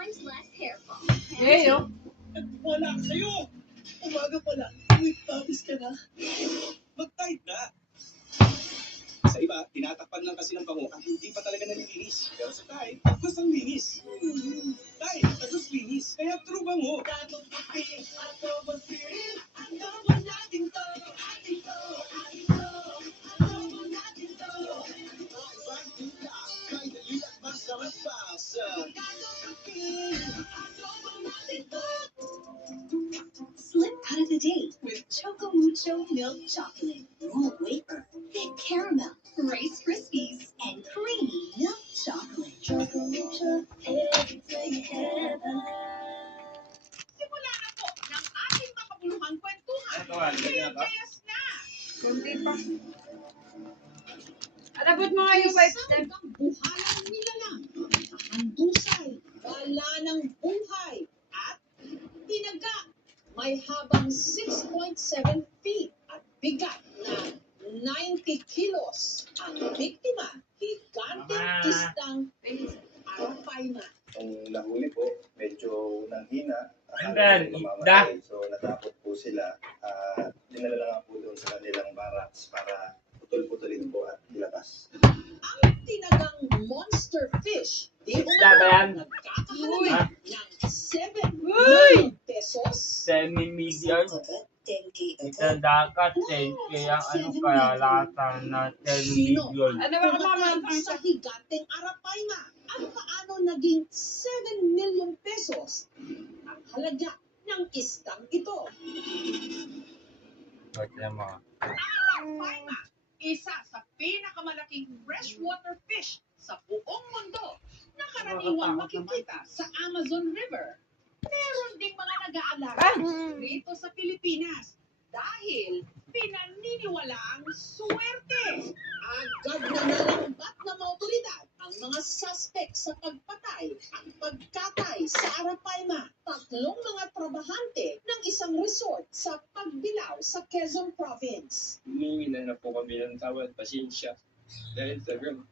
times less hair fall. Yo. Wala sa'yo! Umaga pala, may papis ka na. Mag-tight na. Sa iba, tinatakpan lang kasi ng bango at hindi pa talaga nalilinis. Pero sa Tide, tagos ang linis. Tide, tagos linis. Kaya true bango. Tatong puti at tawag pirin. Ang gawin natin to. Atin to. Atin to. Ang gawin natin to. Ibang tula. Kay dali at masarap pa sa tatong puti. Ang gawin natin to. Slip out of the day with Choco Mucho Milk Chocolate. Raw wafer, thick caramel, Rice Krispies, and creamy milk chocolate. Choco Mucho, everything heaven. Simula na po ng ating makabuluhang kwentuhan. Ganyan ba? Yes na! Kunti pa. Alabot mo nga yung wife step. Isang buhalang nilalang. Ang dusay, wala ng buhay. At tinaga, may habang 6.7 feet at bigat na 90 kilos. Ang biktima, higanteng istang Arapaima. Nung nahuli po, medyo nanghina. Andan, Mamamatay. So natakot po sila. Dinala lang nga po doon sa kanilang barracks para putol-putulin po at ilabas. Ang tinagang monster fish, di Isda ba yan? nagkakahalaga ng 7 Uy! million pesos. Semi-medium. Ito dagat eh. Kaya ano kaya lata na 10 million. Ano ba Pumatay sa higanteng Arapaima. At paano naging 7 million pesos ang halaga ng istang ito? Wait lang mga. Arapaima, isa sa pinakamalaking freshwater fish sa buong mundo na karaniwang makikita sa Amazon River. Meron ding mga nag-aalala rito sa Pilipinas dahil pinaniniwalaang swerte. Agad na nalambat ng mga otoridad ang mga suspect sa pagpatay at pagkatay sa Arapaima. Tatlong mga trabahante ng isang resort sa Pagbilao sa Quezon Province. Humingi na po kami ng tawad, pasensya. Dahil talagang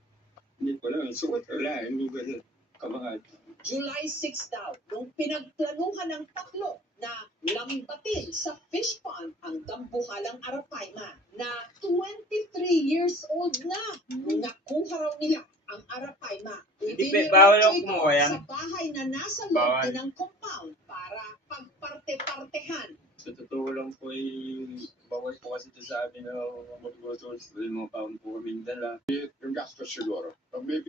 hindi ko lang suot wala, hindi ko lang kamahal. July 6 daw, nung pinagplanuhan ng tatlo na lambatin sa fish pond ang dambuhalang Arapaima na 23 years old na. Nakuha raw nila ang Arapaima. bawal Idiniretso ako ito kumuha yan. sa bahay na nasa loob Bawal. din ng compound para pagparte-partehan. Sa totoo lang po ay bawal po kasi ito sa amin na mag-gotors. Dahil mga paon po kaming dala. Yung gastos siguro. Maybe